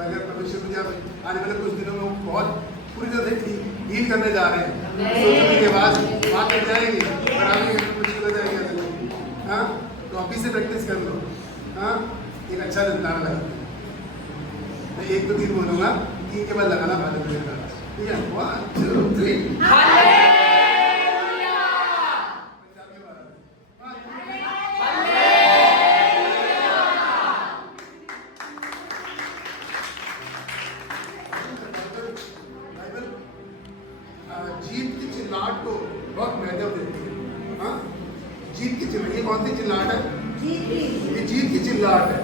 और अगर परमेश्वर मुझे आने वाले कुछ दिनों में वो बहुत पूरी तरह से हील करने जा रहे हैं, सोचो मेरी आवाज़ वहाँ तक जाएगी और आगे मुश्किल हो जाएगी। हाँ, तो अभी से प्रैक्टिस कर लो। हाँ, एक अच्छा लगाना लगा, मैं 1 2 3 बोलूँगा, 3 के बाद लगाना भाग मिलेगा। ठीक है, 1 2 3। जीत की चिल्लाहट को बहुत महत्व देती है। हाँ, जीत की चिल्लाहट, ये कौन सी चिल्लाहट है? ये जीत की चिल्लाहट है।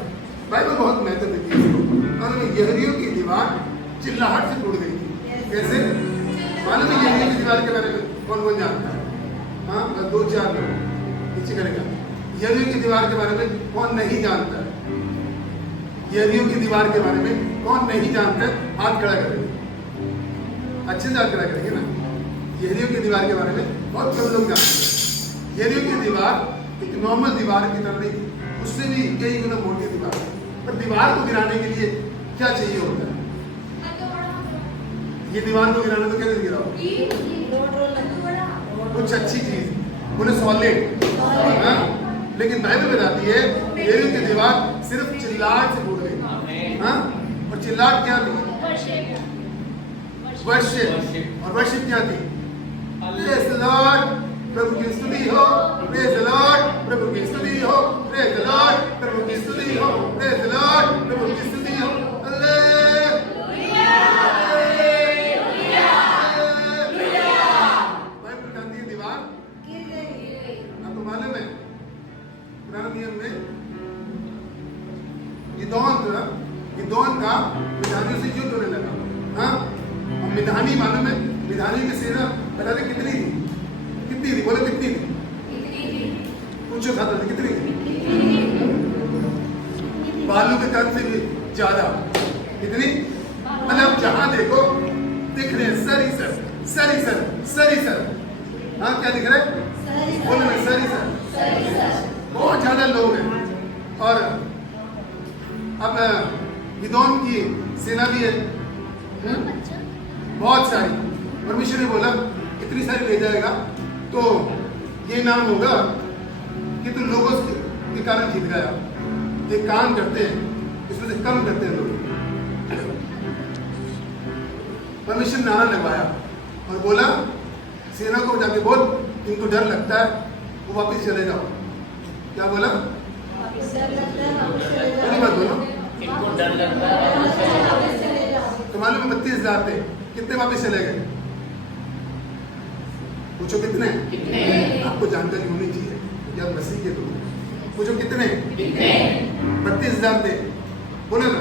बाइबल बहुत महत्व देती है इसको। और यहूदियों की दीवार चिल्लाहट से टूट गई थी। कैसे? मालूम है यहूदियों की दीवार के बारे में कौन कौन जानता है? हाँ, बस 2-4 लोग नीचे करेगा। यहूदियों की दीवार के बारे में कौन नहीं जानता है? यहूदियों की दीवार के बारे में कौन नहीं जानता है? हाथ खड़ा करेंगे, अच्छे से हाथ खड़ा करेंगे ना। यहूदियों की दीवार के बारे में बहुत कम लोग जानते हैं। यहूदियों की दीवार एक नॉर्मल दीवार की तरह नहीं, उससे भी कई गुना मोटी दीवार है। पर दीवार को गिराने के लिए क्या चाहिए होता है? ये दीवार को गिराना तो कैसे गिराओ? कुछ अच्छी चीज, उन्हें सॉलिड। लेकिन बाइबल बताती है यहूदियों की दीवार सिर्फ चिल्लाहट से टूट गई। हाँ, और चिल्लाहट क्या थी? वर्शिप। और वर्शिप क्या थी? प्रेज़ द लॉर्ड, प्रभु की स्तुति हो, प्रेज़ द लॉर्ड, प्रभु की स्तुति हो, प्रेज़ द लॉर्ड, प्रभु की स्तुति हो, प्रेज़ द लॉर्ड, प्रभु की स्तुति हो। Hallelujah, hallelujah. बाइबल बताती है दीवार गिर गई। आपको मालूम है पुराने नियम में गिदोन का मिद्यानियों से युद्ध होने लगा। हाँ, और मिद्यानी मालूम है, मिद्यानी की सेना बता दें कितनी थी? कितनी थी? बोलो कितनी थी? पूछो छात्र से कितनी थी? बालू के कद से भी ज्यादा। कितनी? मतलब जहां देखो दिख रहे हैं सर ही सर, सर ही सर, सर ही सर। हाँ, क्या दिख रहा है? बोलो ना, सर ही सर। बहुत ज्यादा लोग हैं। और अब गिदोन की सेना भी है बहुत सारी। परमेश्वर ने बोला इतनी सारी ले जाएगा तो ये नाम होगा कि तू लोगों के कारण जीत गया। एक काम करते हैं, इसमें से कम करते हैं लोग। परमेश्वर ने नारा लगवाया और बोला सेना को जाके बोल इनको डर लगता है, वो वापस चले जाओ। क्या बोला? पहली बात बोलो, इनको डर लगता है। तो मालूम 32,000 थे, कितने वापस चले गए? पूछो कितने? आपको जानकारी होनी चाहिए क्या मसीह के लोग। पूछो कितने? 32,000 थे। बोले ना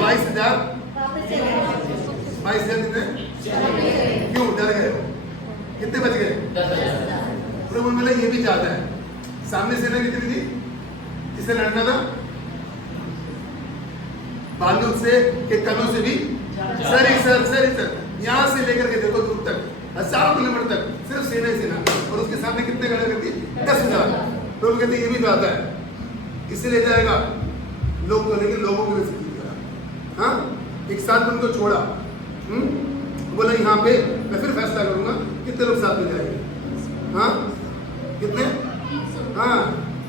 22,000। 22,000 कितने? क्यों डर गए? कितने बच गए? 10,000। प्रभु बोले ये भी ज्यादा है। सामने सेना कितनी थी जिससे लड़ना था? बालू से के कनों से भी सर ही सर। यहाँ से लेकर के देखो दूर तक 1000 किलोमीटर तक सिर्फ सेना ही सेना। और उसके सामने कितने खड़े करती? 10,000। प्रभु कहते ये भी ज्यादा है, इससे ले जाएगा लोग तो, लेकिन लोगों को भी। हाँ, एक साथ उनको छोड़ा। बोला यहाँ पे मैं फिर फैसला करूंगा कितने लोग साथ में जाएंगे। हाँ, कितने? हाँ,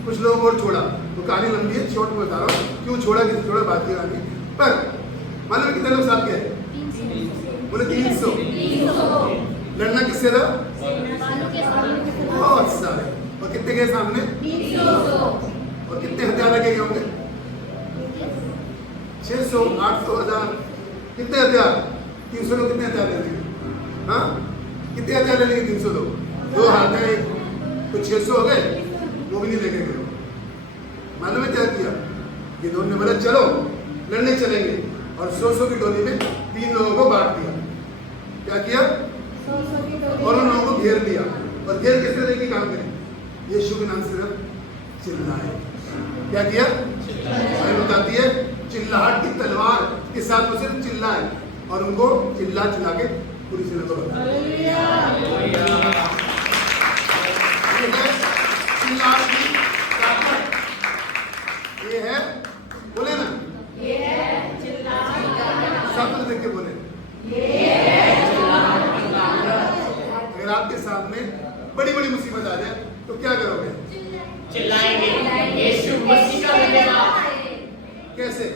कुछ लोगों को छोड़ा। तो कहानी लंबी है, शॉर्ट में बता रहा हूँ क्यों छोड़ा, किसी छोड़ा बात की कहानी। पर मालूम कितने लोग साथ गए? बोले 300। लड़ना किससे था? बहुत सारे। और कितने गए सामने? 300। और कितने हथियार लगे गए होंगे? 600, 800, 1000। कितने हथियार? 300 लोग कितने हथियार ले लेंगे? हाँ, कितने हथियार ले लेंगे 300 लोग? 2 हाथ है, तो 600 हो गए, वो भी नहीं लेके गए। मालूम है क्या किया? ये दोनों ने बोला चलो लड़ने चलेंगे, और 100 की टोली में 3 लोगों को बांट दिया। क्या किया? और उन लोगों को घेर लिया। और घेर किस तरह की काम करें? यीशु के नाम सिर्फ चिल्लाए। क्या किया? बताती है चिल्लाहट की तलवार के साथ वो सिर्फ चिल्लाए और उनको चिल्ला चिल्ला के पूरी सेना को चिल्लाहट की ताकत। ये है, बोले ना, ये है कैसे?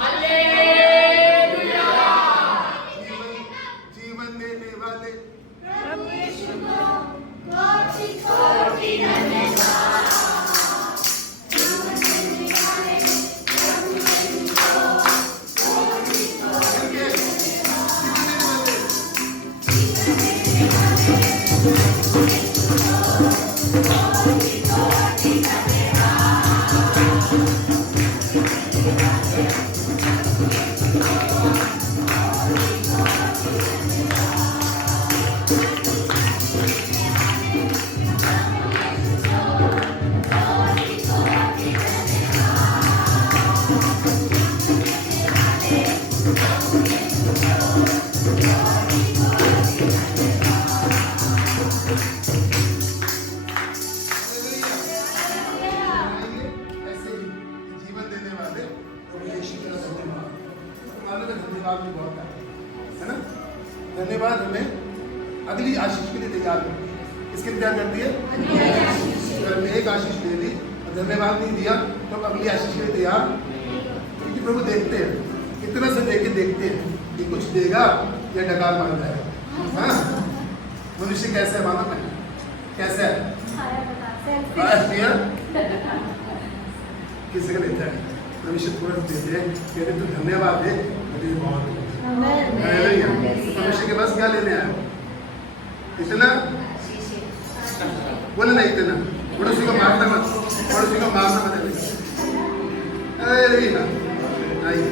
हालेलुया। जीवन देने वाले प्रभु यीशु को कोटि-कोटि धन्यवाद। जीवन देने वाले प्रभु यीशु को कोटि-कोटि करके जीवन देने वाले प्रभु यीशु को कोटि-कोटि ऐसे ही जीवन देने वाले प्रभु यीशु का धन्यवाद। मानो का धन्यवाद भी बहुत है ना? धन्यवाद हमें अगली आशीष के लिए तैयार करती है। किसके लिए तैयार करती है? अगर मैं एक आशीष दे दी और धन्यवाद नहीं दिया तो अब अगली आशीष के लिए तैयार, क्योंकि प्रभु देखते हैं, कितना से लेके देखते हैं कि कुछ देगा या डकार मार जाएगा। हाँ, मनुष्य कैसे है मालूम है? कैसे है? किसी का लेता है मनुष्य तुरंत देते हैं, कहते तू धन्यवाद दे, मुझे बहुत मनुष्य के पास क्या लेने आया? इतना बोले ना, इतना पड़ोसी को मारना मत, पड़ोसी को मारना मत। अरे आइए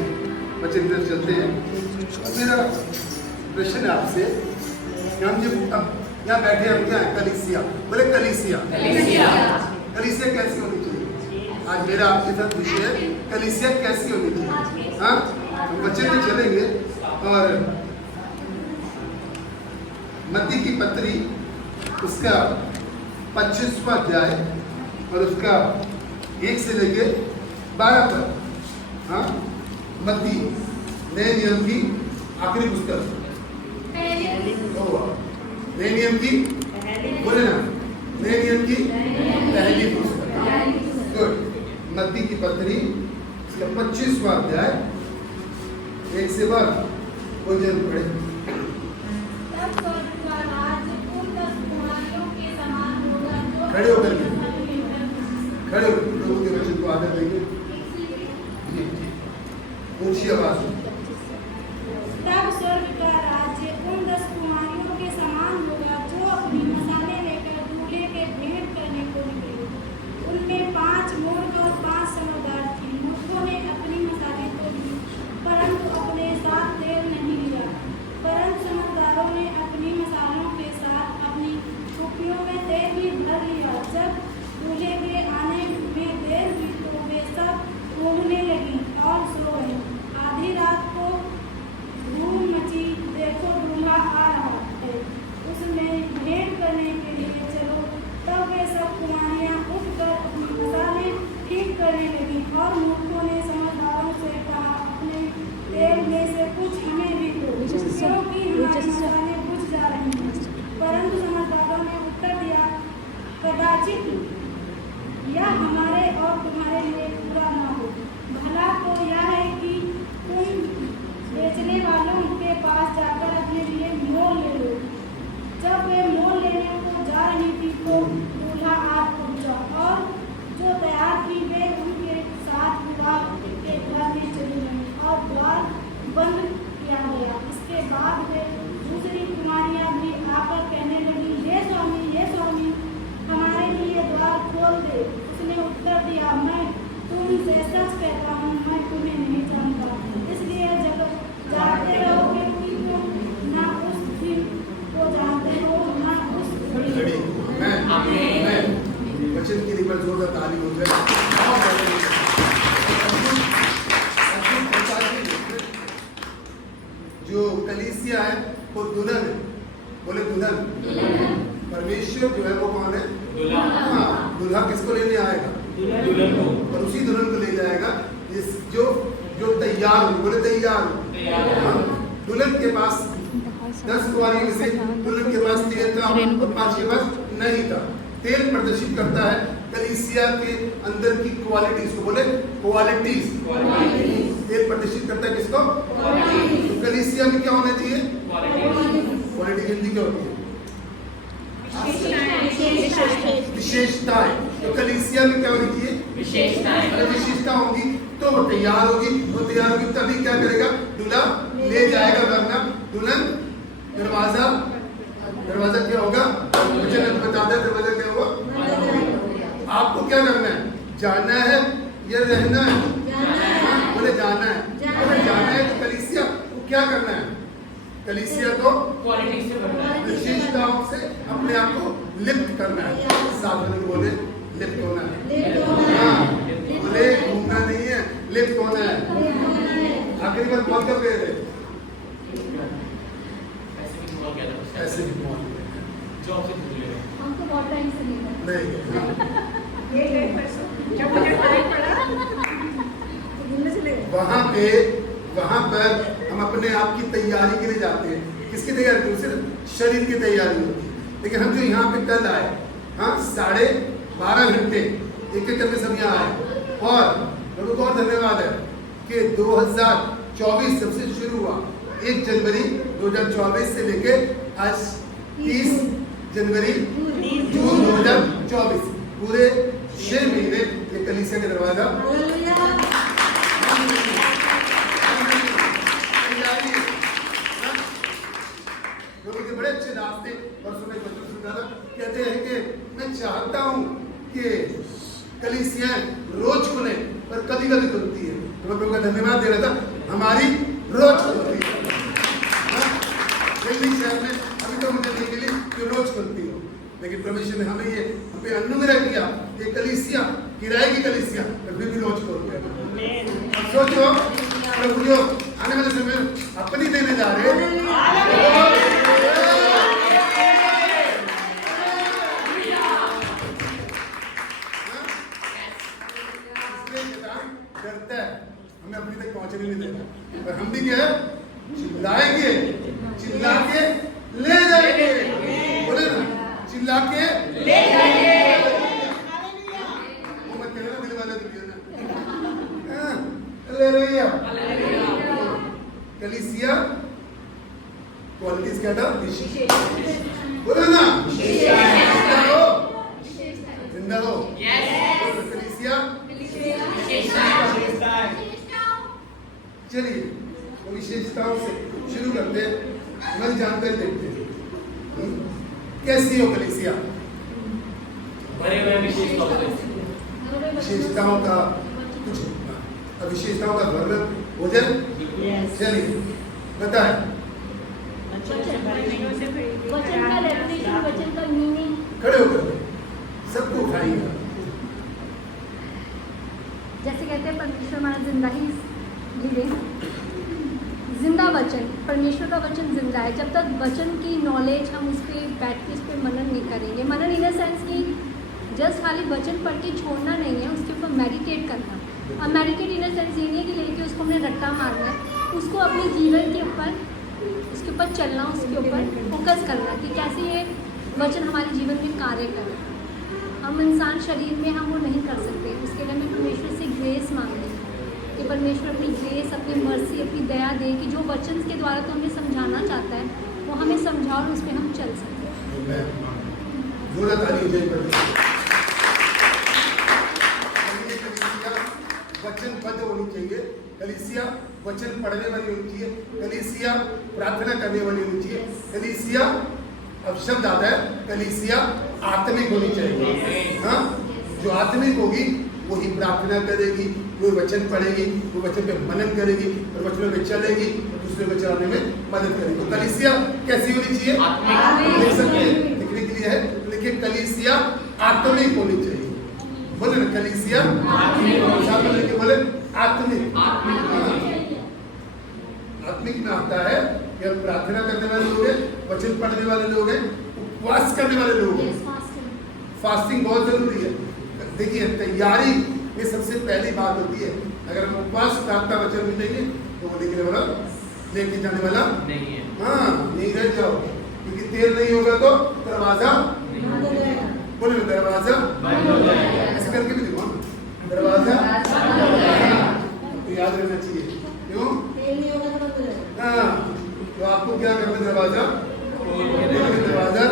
बच्चे इधर चलते हैं। मेरा प्रश्न है आपसे कि हम जब अब यहाँ बैठे हम क्या है? कलीसिया। बोले कलीसिया। कलीसिया कैसी होनी चाहिए? आज मेरा आपके साथ विषय है कलीसिया कैसी होनी चाहिए। हाँ, हम बच्चे में चलेंगे और मत्ती की पत्री उसका 25वां अध्याय और उसका 1 से लेके 12 तक। हाँ, मत्ती नए नियम की आखिरी पुस्तक, नए नियम की, बोले ना, नए नियम की पहली पुस्तक। गुड। मत्ती की पत्री इसका 25वां अध्याय 1 से 12। कोई जरूर पढ़े। तब स्वर्ग का राज्य उन 10 कुमारियों के समान होगा जो खड़े होकर के, खड़े होकर प्रभु के वचन को आदर देंगे। ऊंची आवाज में। तब स्वर्ग का राज्य उन 10 कुमारियों के समान होगा जो अपनी मसाले लेकर दूल्हे के भेंट करने को निकली। उनमें 5 मूर्ख और 5 समझदार थी। मूर्खों ने अपनी मसाले तो ली, परंतु अपने साथ तेल नहीं लिया। परंतु समझदारों ने अपनी मसालों के साथ अपनी टोपियों में तेल भी भर लिया। जब दूल्हे के आने में देर हुई तो वे सब ऊँघने लगी और सो गई। आधी रात को धूम मची, देखो दूल्हा आ रहा है, उसमें भेंट करने के लिए चलो। तब वे सब कुमारियाँ उठकर अपनी मसाले ठीक करने लगी। और मूर्खों ने समझदारों से कहा, अपने तेल में से कुछ हमें भी दो, क्योंकि हमारी मसाले बुझ जा रही हैं। परंतु समझदारों ने उत्तर दिया, कदाचित यह हमारे और तुम्हारे लिए पूरा न हो। भला तो यह है कि तुम बेचने वालों के पास जाकर अपने लिए मोल ले लो। जब वे मोल लेने को जा रही थी तो दूल्हा आ पहुंचा, और जो तैयार थी वे उनके साथ विवाह के घर में चली गई और द्वार बंद किया गया। इसके बाद वे दूसरी कुमारियां भी आकर कहने लगी, हे स्वामी, हमारे लिए द्वार खोल दे। उसने उत्तर दिया, मैं तुमसे सच कहता हूँ, मैं तुम्हें नहीं जानता। इसलिए जब जागते रहो, क्योंकि तुम ना उस दिन को जानते हो ना उस घड़ी। मैं वचन की रिपर जोरदार ताली हो जाए। जो कलीसिया है वो दुल्हन है। बोले दुल्हन। परमेश्वर जो है वो कौन है? हाँ, दुल्हा किसको लेने आएगा? और उसी दुल्हन को ले जाएगा जो तैयार हो। बोले तैयार हो। दुल्हन के पास 10 कुंवारियों में से दुल्हन के पास तेल था, 5 के पास नहीं था। तेल प्रदर्शित करता है कलीसिया के अंदर की क्वालिटीज को। बोले क्वालिटीज। प्रदर्शित करता है किसको? तो कलीसिया में क्या होना चाहिए? क्वालिटी की हिंदी क्या होती है? विशेषताएं। तो कलीसिया में क्या होनी चाहिए? विशेषताएं। अगर विशेषता होगी तो वो तैयार होगी, वो तैयार होगी तभी क्या करेगा? दूल्हा ले जाएगा, वरना दुल्हन दरवाजा क्या होगा? मुझे बताता है दरवाजा क्या होगा? आपको क्या करना है? जाना है या रहना है? बोले जाना है। बोले जाना है तो कलीसिया को क्या करना है? कलीसिया को क्वालिटी से बढ़ना है, विशेषताओं से अपने आप को लिफ्ट करना है। साथ में बोले लिफ्ट होना है। हाँ, बोले घूमना नहीं है, लिफ्ट होना है। आखिरी बार बहुत कर रहे थे ऐसे भी हुआ क्या था? ऐसे भी बहुत जॉब से भूल गए। हमको बहुत टाइम से नहीं था। नहीं। वहां पर हम अपने आप की तैयारी के लिए जाते हैं। किसकी तैयारी? तो सिर्फ शरीर की तैयारी होती है। लेकिन हम जो यहाँ पे कल आए, हाँ 12.5 घंटे एक करके सब यहाँ आए। और लोगों को और धन्यवाद है कि 2024 जब से शुरू हुआ, 1 जनवरी 2024 से लेके आज 30 जनवरी जून 2024 पूरे 6 महीने ये कलीसिया का दरवाजा लोगों के बड़े अच्छे रास्ते। परसों में बच्चों सुन रहा था, कहते हैं कि मैं चाहता हूँ कि कलीसिया रोज खुले, पर कभी कभी खुलती है। तो मैं लोगों का धन्यवाद दे रहा था, हमारी रोज खुलती है। दिल्ली शहर में अभी तो मुझे नहीं मिली कि रोज खुलती हो, लेकिन परमेश्वर ने हमें ये हमें अनुग्रह किया, ये कलीसिया किराए की कलीसिया फिर भी रोज खोलते हैं। सोचो प्रभु जो आने वाले समय अपनी देने जा रहे हैं। डरता है, हमें अपनी तक पहुंचने नहीं देगा, पर हम भी क्या है? चिल्लाएंगे, चिल्ला के ले जाएंगे। बोले ना, चिल्ला के ले जाएंगे। वो मत कहना दिल वाले दुनिया ना। हालेलुया। कलीसिया क्वालिटीज क्या था? बोले ना, जिंदा हो। कलीसिया चलिए वो विशेषताओं से शुरू करते हैं, मैं जानकारी देखते हैं। कैसी हो कलीसिया? बड़े बड़े विशेषताओं का कुछ विशेषताओं का वर्णन हो जाए। चलिए बताए। वचन का रेवलेशन, वचन का मीनिंग। खड़े होकर सबको उठाइएगा। जैसे कहते हैं परमेश्वर हमारा जिंदा ही जिंदा वचन, परमेश्वर का वचन जिंदा है। जब तक वचन की नॉलेज हम उस पर बैठ के उस पर मनन नहीं करेंगे, मनन इन द सेंस कि जस्ट खाली वचन पढ़ के छोड़ना नहीं है, उसके ऊपर मेडिटेट करना। अब मेडिटेट इन द सेंस ये नहीं है कि लेके उसको हमने रट्टा मारना है, उसको अपने जीवन के ऊपर उसके ऊपर चलना, उसके ऊपर फोकस करना कि कैसे ये वचन हमारे जीवन में कार्य करे। हम इंसान शरीर में हम वो नहीं कर सकते, उसके लिए हमें परमेश्वर से ग्रेस मांगनी है कि परमेश्वर अपनी ग्रेस, अपनी मर्सी, अपनी दया दे कि जो वचन के द्वारा तो हमें समझाना चाहता है वो हमें समझाओ और उस पर हम चल सकें। वचन पद होनी चाहिए, कलीसिया वचन पढ़ने वाली होनी चाहिए, कलीसिया प्रार्थना करने वाली होनी चाहिए, कलीसिया अब शब्द आता है कलीसिया आत्मिक होनी चाहिए। हाँ, जो आत्मिक होगी वही प्रार्थना करेगी, वो वचन पढ़ेगी, वो वचन पे मनन करेगी और वचनों पे चलेगी, दूसरे को चलाने में मदद करेगी। तो कलीसिया कैसी होनी चाहिए? लिख सकते हैं, लिखने के लिए है, लिखिए कलीसिया आत्मिक होनी चाहिए। बोले ना कलीसिया आत्मिक, बोले आत्मिक। आत्मिक में आता है कि हम प्रार्थना करने वाले लोग हैं, वचन पढ़ने वाले लोग हैं, उपवास करने वाले लोग हैं। फास्टिंग बहुत जरूरी है। देखिए तैयारी में सबसे पहली बात होती है, अगर हम उपवास प्रार्थना वचन भी देंगे तो वो लेके जाने वाला नहीं है। हाँ, नहीं रह जाओ, क्योंकि तेल नहीं होगा तो दरवाजा बोले दरवाजा ऐसे करके भी देखो, दरवाजा तो याद रहना चाहिए। क्यों? तेल नहीं होगा तो बंद हो जाएगा। हाँ, तो आपको क्या करना है? दरवाजा दरवाजा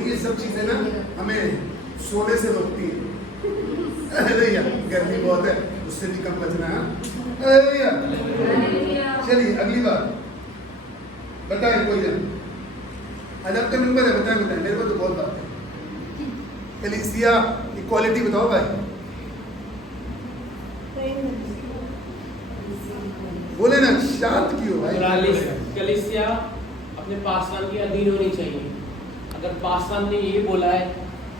ये सब चीजें ना हमें सोने से रोकती है। अरे यार गर्मी बहुत है, उससे भी कम बचना है। अरे यार चलिए अगली बात बताए कोई जन आज आपका नंबर है, बताए बताए मेरे को तो बहुत बात है। कलीसिया की क्वालिटी बताओ भाई, बोले ना शांत क्यों भाई? कलीसिया अपने पासवान के अधीन होनी चाहिए। अगर पासवान ने ये बोला है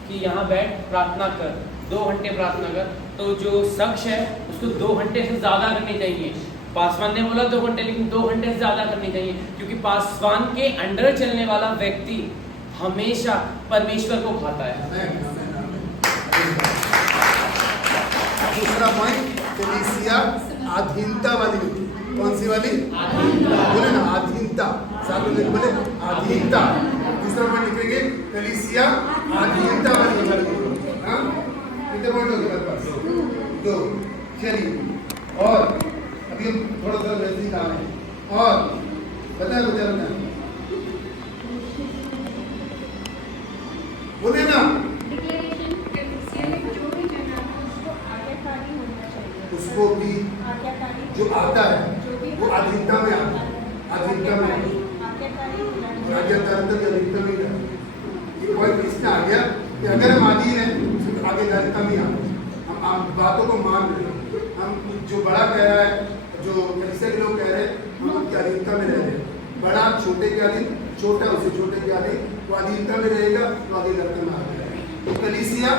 कि यहाँ बैठ प्रार्थना कर, 2 घंटे प्रार्थना कर, तो जो शख्स है उसको 2 घंटे से ज़्यादा करनी चाहिए। पासवान ने बोला 2 घंटे, लेकिन 2 घंटे से ज़्यादा करनी चाहिए, क्योंकि पासवान के अंडर चलने वाला व्यक्ति हमेशा परमेश्वर को खाता है। दूसरा पॉइंट, कलीसिया अधीनता वाली होती है। कौन सी वाली? बोले ना अधीनता, साथ में बोले अधीनता। तीसरा पॉइंट लिखेंगे कलीसिया अधीनता वाली होती है। हाँ, कितने पॉइंट हो गए मेरे पास? 2। चलिए और अभी हम थोड़ा सा वैसे ही काम है और बताए बोले ना उसको भी जो आता है वो अधीनता में आता है, अधीनता में और अधीनता में ये पॉइंट इसमें आ गया कि अगर हम अधीन हैं तो आज्ञाकारिता में आते हैं। हम बातों को मान रहे हैं, हम जो बड़ा कह रहा है, जो कलीसिया के लोग कह रहे हैं, हम उनकी अधीनता में रह रहे हैं। बड़ा छोटे के अधीन, छोटा उसे छोटे के अधीन, तो अधीनता में रहेगा तो आज्ञाकारिता में आ जाएगा। तो कलीसिया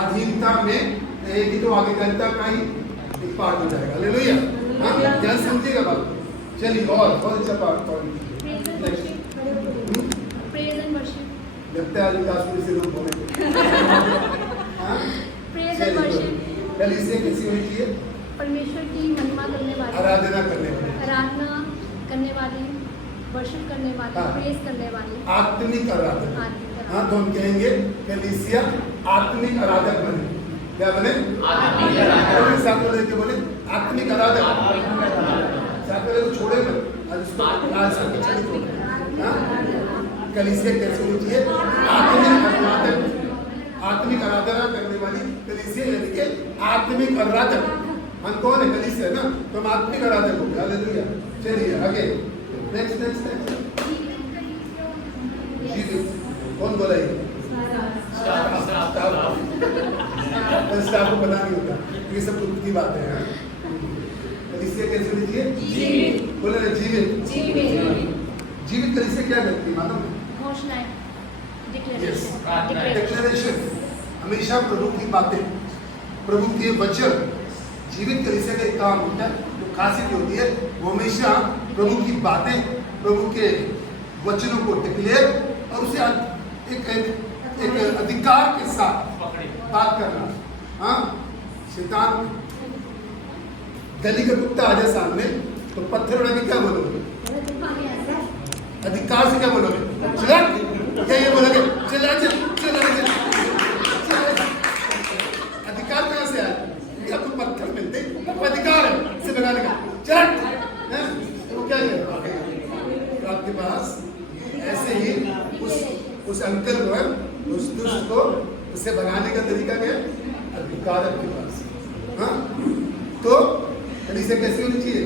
अधीनता में रहेगी तो आज्ञाकारिता का ही एक पार्ट हो जाएगा। हालेलुया। हाँ, ध्यान समझिएगा बात। चलिए और बहुत अच्छा पार्ट लगता है आज काश्मीर से लोग बोले। कलीसिया कैसी होनी चाहिए? परमेश्वर की महिमा करने वाली, आराधना करने वाली, वर्शिप करने वाली, हाँ। प्रेज करने वाली, आत्मिक आराधना। आत्मिक हाँ, तो हम कहेंगे कलीसिया आत्मिक आराधक बने। क्या बने? आत्मिक आराधक। साथ में लेके बोले आत्मिक आराधक। साथ में लेके छोड़े मत, आज उसको आज सब चलित हो। हाँ, कलीसिया कैसे होनी चाहिए? आत्मिक आराधक, आत्मिक आराधना करने वाली कलीसिया, यानी कि आत्मिक आराधक। हम कौन है? कलीसिया है ना, तो हम आत्मिक आराधक हो गए। हालेलुया। चलिए आगे नेक्स्ट नेक्स्ट नेक्स्ट। कौन बोला ये? स्टाफ को पता नहीं होता, ये सब खुद की बातें हैं। कलीसिया कैसे होनी चाहिए? बोले ना जीवित। जीवित कलीसिया क्या करती है मालूम है? घोषणाएं, डिक्लेरेशन। हमेशा प्रभु की बातें, प्रभु के वचन, जीवित कलीसिया का एक काम होता है, जो खासियत होती है वो हमेशा प्रभु की बातें, प्रभु के वचनों को डिक्लेयर और उसे एक अधिकार के साथ बात करना। हाँ, शैतान गली का कुत्ता आ जाए सामने तो पत्थर उड़ा के क्या बोलोगे? अधिकार से क्या बोलोगे? चला क्या ये बोलोगे? चला चल चला चल। अधिकार कहाँ से आया? क्या आपको पत्थर मिलते वो अधिकार है इसे लगाने का। चला तो क्या करेगा? तो आपके पास ऐसे ही उस अंकल को है, उस दुष्ट को उसे भगाने का तरीका क्या है? अधिकार आपके पास। हाँ, तो कलीसिया कैसी होनी चाहिए?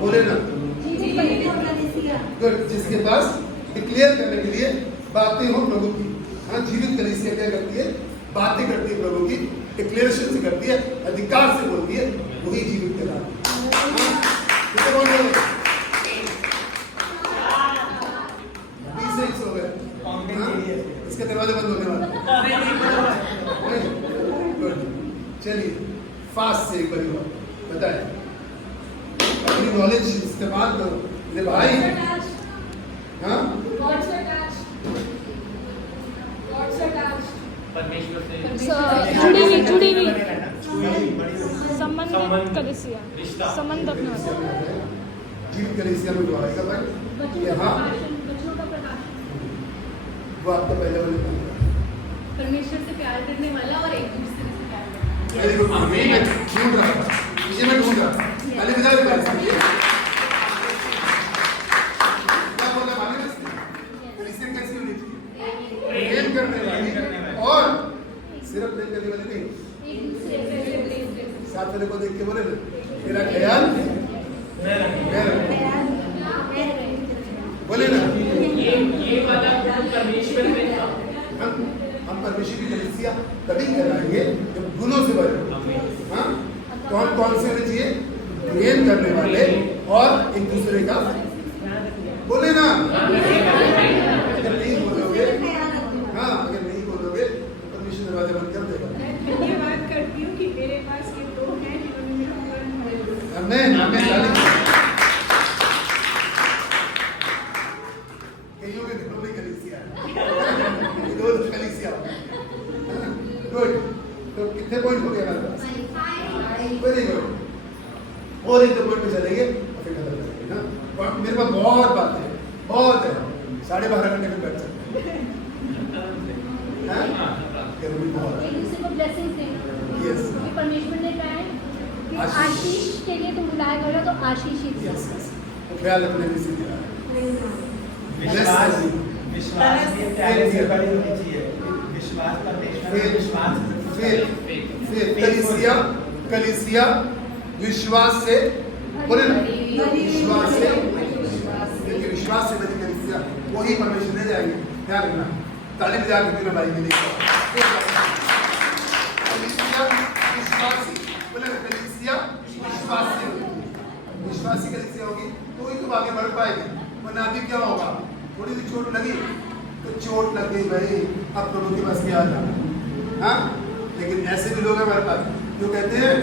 बोले ना गुड, जिसके पास डिक्लेयर करने के लिए बातें हो प्रभु की। हाँ, जीवित कलीसिया क्या करती है? बातें करती है प्रभु की, डिक्लेरेशन से करती है, अधिकार से बोलती है, वही जीवित कहलाती है। इसके दरवाजे बंद होने वाले। चलिए फास्ट से एक बार बताए, अपनी नॉलेज इस्तेमाल करो मेरे भाई। हाँ, परमेश्वर से जुड़ी हुई संबंध, कलीसिया, रिश्ता, संबंध रखने वाला। जीवित कलीसिया में जो आएगा भाई, हाँ वो आपका पहले वाले परमेश्वर से प्यार करने वाला और एक दूसरे से प्यार करने वाला। Very good. मैं ढूंढ रहा था, ये मैं ढूंढ रहा तेरा ख्याल बोले ना, ये वाला परमेश्वर में था। हम परमेश्वर की कलीसिया तभी कहलाएंगे जब गुणों से भरे। हाँ, कौन कौन से होने चाहिए? प्रेम करने वाले और एक दूसरे का बोले ना। अगर नहीं बोलोगे, हाँ अगर नहीं बोलोगे तो परमेश्वर दरवाजे बंद कर देगा। ये बात करती हूँ कि मेरे पास ये दो हैं जिन्होंने मेरा वर्ण भरे। हमें कईयों के घरों में कलीसिया है। दो कलीसिया। गुड। तो कितने पॉइंट हो गए हमारे पास? Very good. और एक दो पॉइंट पे चलेंगे और फिर खत्म करेंगे ना। और मेरे पास बहुत बातें हैं, बहुत है। 12.5 घंटे में बैठ सकते हैं। हाँ? ये भी बहुत है। एक दूसरे को ब्लेसिंग्स देना। Yes. क्योंकि परमेश्वर ने कहा है कि आशीष। आशीष के लिए तुम बुलाया करो तो आशीषित हो। Yes, yes. तो ख्याल रखने की सीधी बात है। विश्वास भी प्यारे से बड़ी होनी चाहिए। विश्वास परमेश्वर में विश्वास कलीसिया विश्वास से बोले ना, विश्वास से क्योंकि विश्वास से बनी कलीसिया वही परमेश्वर ले जाएंगे। ध्यान रखना, ताली बजा के मेरा भाई मिलेगा। कलीसिया विश्वासी बोले ना, कलीसिया विश्वासी विश्वासी कलीसिया होगी तो ही तो आगे बढ़ पाएगी। वरना अभी क्या होगा? थोड़ी सी चोट लगी तो चोट लग गई भाई, अब प्रभु के पास क्या जाना। हाँ, लेकिन ऐसे भी लोग हैं हमारे पास जो कहते हैं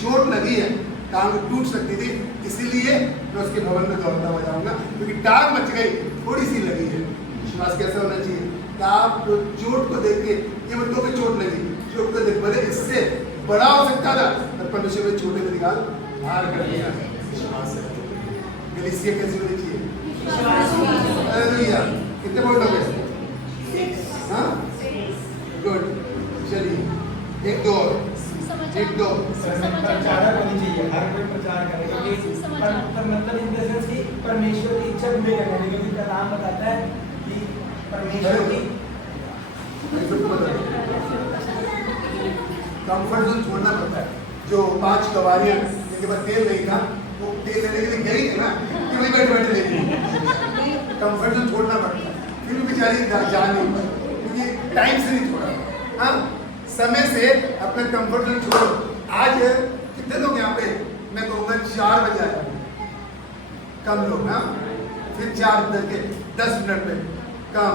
चोट लगी है, टांग टूट सकती थी, इसीलिए मैं उसके भवन में दौड़ता हुआ जाऊंगा क्योंकि टांग बच गई, थोड़ी सी लगी है। विश्वास कैसा होना चाहिए कि आप चोट को देख के, ये मतलब कि चोट लगी, चोट को देख बोले इससे बड़ा हो सकता था, पर परमेश्वर ने छोटे को निकाल हार कर दिया। विश्वास है। कलीसिया कैसी होनी चाहिए? हालेलुया। कितने पॉइंट हो गए? हाँ, गुड। चलिए एक दो और, एक दो। प्रचारक होनी चाहिए। हर कोई प्रचार करेगा पर मतलब इन द सेंस कि परमेश्वर की इच्छा पूरी करने के लिए, क्योंकि कलाम बताता है कि परमेश्वर की कंफर्ट जोन छोड़ना पड़ता है। जो 5 कवारियां जिनके पास तेल नहीं था वो तेल लेने के लिए गई थी ना, क्यों नहीं बैठे बैठे लेती? कंफर्ट जोन छोड़ना पड़ता है। फिर भी बेचारी जा नहीं पाई क्योंकि टाइम से नहीं छोड़ा। हाँ, समय से अपना कंफर्ट जोन छोड़ो। आज कितने लोग यहाँ पे, मैं कहूँगा 4 बजे आए, कम लोग। हाँ, फिर 4 बज के 10 मिनट पे कम।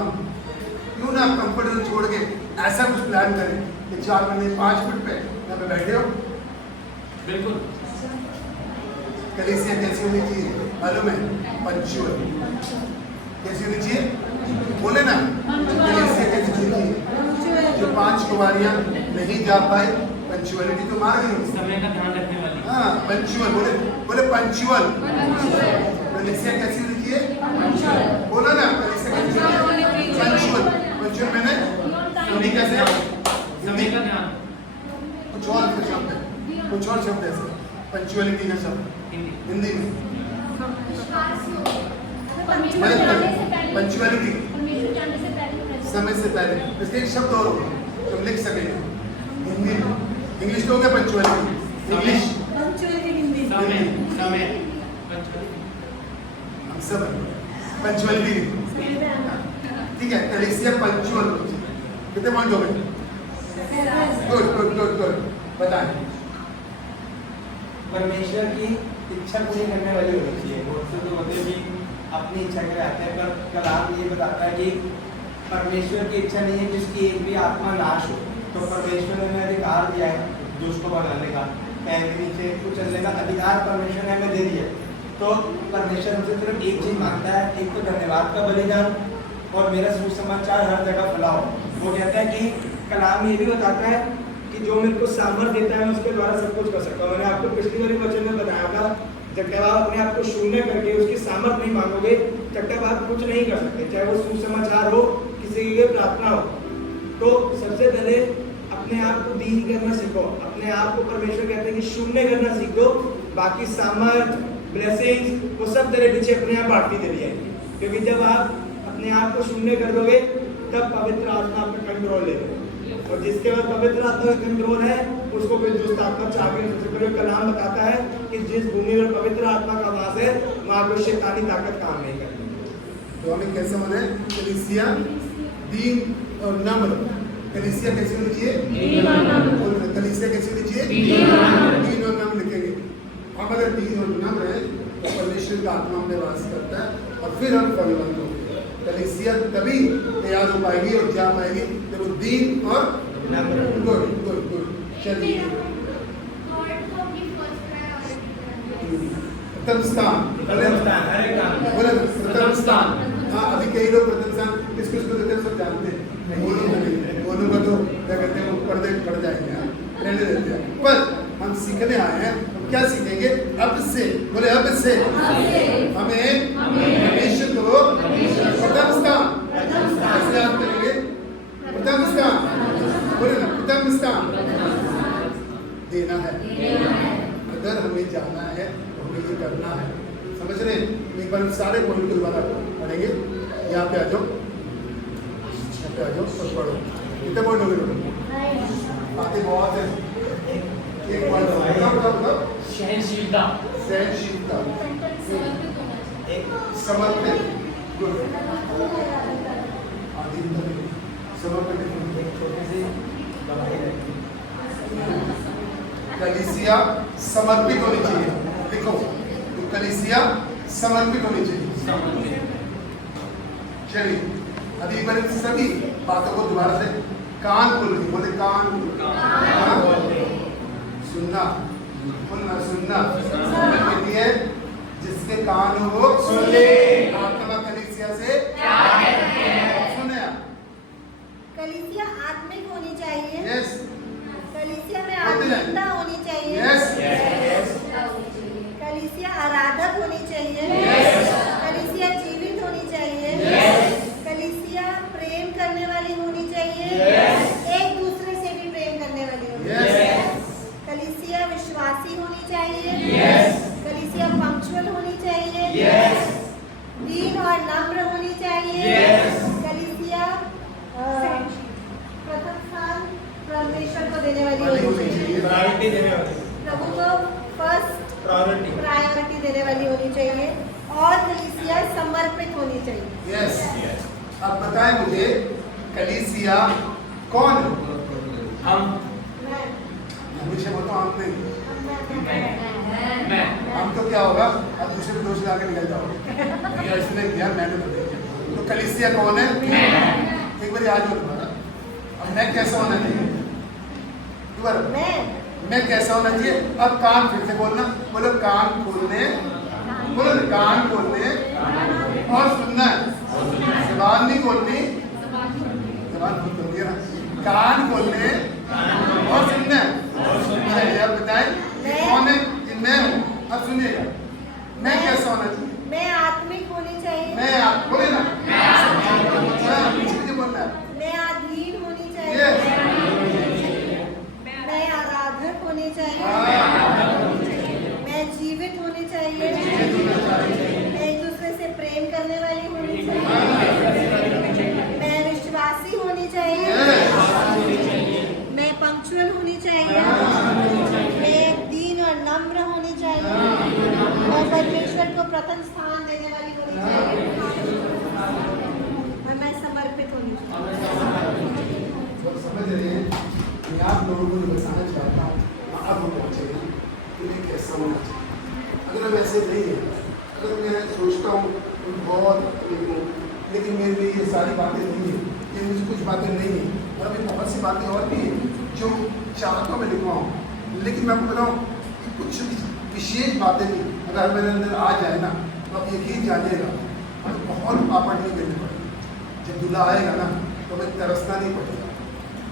क्यों ना कंफर्ट जोन छोड़ के ऐसा कुछ प्लान करें कि 4 बजे 5 मिनट पे यहाँ पे बैठे हो। बिल्कुल। कलीसिया कैसी होनी चाहिए मालूम है? पंचुअल। कैसी होनी चाहिए? बोले ना, कलीसिया कैसी होनी चाहिए? जो 5 कुमारियां नहीं जा पाई, पंचुअलिटी तो मार गई होगी। समय का ध्यान रखने वाली। हाँ, पंचुअल बोले, बोले पंचुअल। कलीसिया कैसी होनी चाहिए? बोला ना, कलीसिया कैसी होनी चाहिए? पंचुअल। पंचुअल मैंने हिंदी कैसे? समय का ध्यान। कुछ और शब्द है, कुछ और शब्द है पंचुअलिटी का शब्द हिंदी में। परमेश्वर जाने से पहले, पंचुअलिटी परमेश्वर जाने से पहले समय से पहले। इसलिए एक शब्द और होगा तुम लिख सकेंगे हिंदी में। इंग्लिश तो हो गया पंचुअलिटी। इंग्लिश समय समय हम सब पंचुअलिटी। ठीक है, कलीसिया पंचुअल। कितने पॉइंट हो गए? Good good good good. बताएं। परमेश्वर की इच्छा पूरी करने वाली होनी चाहिए। बहुत से लोग होते भी अपनी इच्छा के लिए आते हैं, पर कलाम ये बताता है कि परमेश्वर की इच्छा नहीं है जिसकी एक भी आत्मा नाश हो। तो परमेश्वर ने हमें अधिकार दिया है दुष्ट को भगाने का, पैर के नीचे कुचलने का अधिकार परमेश्वर ने हमें दे दिया। तो परमेश्वर हमसे सिर्फ एक चीज मांगता है, एक तो धन्यवाद का बलिदान और मेरा सुसमाचार हर जगह फैलाओ। वो कहता है कि कलाम ये भी बताता है कि जो मेरे को सामर्थ्य देता है मैं उसके द्वारा सब कुछ कर सकता हूँ। मैंने आपको पिछली वाली वचन में बताया था, जब तक आप अपने आप को शून्य करके उसकी सामर्थ्य नहीं मांगोगे तब तक आप कुछ नहीं कर सकते, चाहे वो सुसमाचार हो, किसी के लिए प्रार्थना हो। तो सबसे पहले अपने आप को दीन करना सीखो। अपने आप को परमेश्वर कहते हैं कि शून्य करना सीखो, बाकी सामर्थ ब्लेसिंग्स वो सब तेरे पीछे अपने आप बढ़ती चली जाएगी। क्योंकि जब आप अपने आप को शून्य कर दोगे तब पवित्र आत्मा आप पे कंट्रोल लेगा। और जिसके बाद पवित्र आत्मा का कंट्रोल है उसको फिर जो ताकत चाहिए सबसे पहले कलाम बताता है कि जिस भूमि पर पवित्र आत्मा का वास है वहाँ पर शैतानी ताकत काम नहीं करती। तो हमें कैसे होना है? कलीसिया दीन और नम्र। कलीसिया कैसी होनी चाहिए? और कलीसिया कैसी होनी चाहिए? दीन और नम्र लिखेंगे। हम अगर दीन और नम्र है तो परमेश्वर का आत्मा हमें वास करता है और फिर हम फलवंत होंगे। कलीसिया तभी तैयार हो पाएगी और जा पाएगी जब वो दीन और नम्र। Good good good. चलिए प्रथम स्थान, प्रथम स्थान। हाँ, अभी कई लोग प्रथम स्थान किस किस को देते हैं सब जानते हैं। बोलूँ का तो क्या कहते हैं, वो पर्दे पड़ जाएंगे, रहने देते हैं। पर हम सीखने आए हैं, हम क्या सीखेंगे? अब से, बोले अब से हमें परमेश्वर को प्रथम स्थान कैसे याद करेंगे? प्रथम स्थान, बोले ना, प्रथम स्थान देना है। अगर हमें जाना है तो हमें ये करना है। समझ रहे हैं? एक बार सारे पॉइंट को दोबारा पढ़ेंगे। यहाँ पे आ जाओ, यहाँ पे आ जाओ और पढ़ो। कितने पॉइंट हो गए? बातें बहुत है। एक पॉइंट बताओ। सहनशीलता, सहनशीलता, समर्पित, गुड, समर्पित, छोटी सी दवाई रहती है। कलीसिया समर्पित होनी चाहिए। देखो, तो कलीसिया समर्पित होनी चाहिए। चलिए, अभी एक बार सभी बातों को दोबारा से कान खोल दी, बोले कान सुनना, बोलना सुनना। कहती है जिसके कान हो वो सुन ले। आत्मा कलीसिया से सुने। कलीसिया आत्मिक होनी चाहिए। यस। कलीसिया में आत्मिकता होनी चाहिए। यस। कलीसिया आराधक होनी चाहिए। कलीसिया जीवित होनी चाहिए। कलीसिया प्रेम करने वाली होनी चाहिए। एक दूसरे से भी प्रेम करने वाली होनी चाहिए। कलीसिया विश्वासी होनी चाहिए। कलीसिया पंक्चुअल होनी चाहिए। दीन और नम्र होनी चाहिए। कलीसिया प्रथम स्थान परमेश्वर को देने वाली होनी चाहिए। प्रायोरिटी देने वाली, प्रभु को फर्स्ट प्रायोरिटी देने वाली होनी चाहिए। और कलीसिया समर्पित होनी चाहिए। यस। अब बताएं मुझे, कलीसिया कौन है? हम, मैं हमेशा बोलता हूँ हम नहीं। मैं, हम तो क्या होगा, अब दूसरे को दोष लगा के निकल जाओगे। या इसने किया, मैंने तो नहीं किया। तो कलीसिया कौन है? एक बार याद हो तुम्हारा। अब मैं कैसा होना चाहिए? दोबारा, मैं कैसा होना चाहिए? अब कान फिर से बोलना, बोलो कान खोलने, बोलो कान खोलने और सुनना। जबान नहीं खोलनी, जबान खुद खोल दिया ना। कान खोलने और सुनना। चलिए अब बताएं कौन है? मैं हूँ। अब सुनिएगा, मैं कैसा होना चाहिए? मैं आत्मिक होनी चाहिए। मैं बोले ना, पीछे बोलना है। मैं अधीन होनी चाहिए। मैं आराधक होनी चाहिए। मैं जीवित होनी चाहिए। मैं एक दूसरे से प्रेम करने वाली होनी चाहिए। मैं विश्वासी होनी चाहिए। मैं पंक्चुअल होनी चाहिए। मैं दीन और नम्र होनी चाहिए। मैं परमेश्वर को प्रथम स्थान देने वाली होनी चाहिए। और मैं समर्पित होनी चाहिए। समझ रहे हैं? मैं आप लोगों को बताना चाहता हूँ, अब हम पहुँचेगा कि मैं कैसा होना चाहिए। अगर हम ऐसे नहीं है, अगर मैं सोचता हूँ बहुत लेकिन मेरे लिए ये सारी बातें नहीं है, ये मुझे कुछ बातें नहीं है, और अभी बहुत सी बातें और भी हैं जो चाहता हूँ मैं लिखवाऊँ, लेकिन मैं आपको बताऊँ कि कुछ विशेष बातें भी अगर मेरे अंदर आ जाए ना तो आप यकीन जानिएगा हमें बहुत पापड़ नहीं देने पड़ेंगे। जब दूल्हा आएगा ना तो हमें तरसना नहीं पड़ेगा।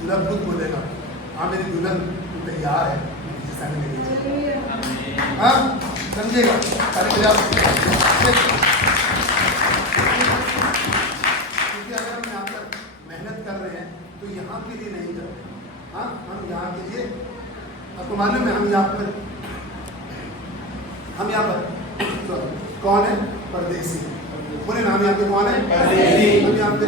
दूल्हा खुद बोलेगा, हाँ मेरी दुल्हन तैयार है, हाँ समझेगा। क्योंकि अगर हम यहाँ पर मेहनत कर रहे हैं तो यहाँ के लिए नहीं कर रहे। हाँ, हम यहाँ के लिए, आपको मालूम है हम यहाँ पर कौन है? परदेसी। बोले ना, हम यहाँ पे कौन है? परदेसी। हम यहाँ पे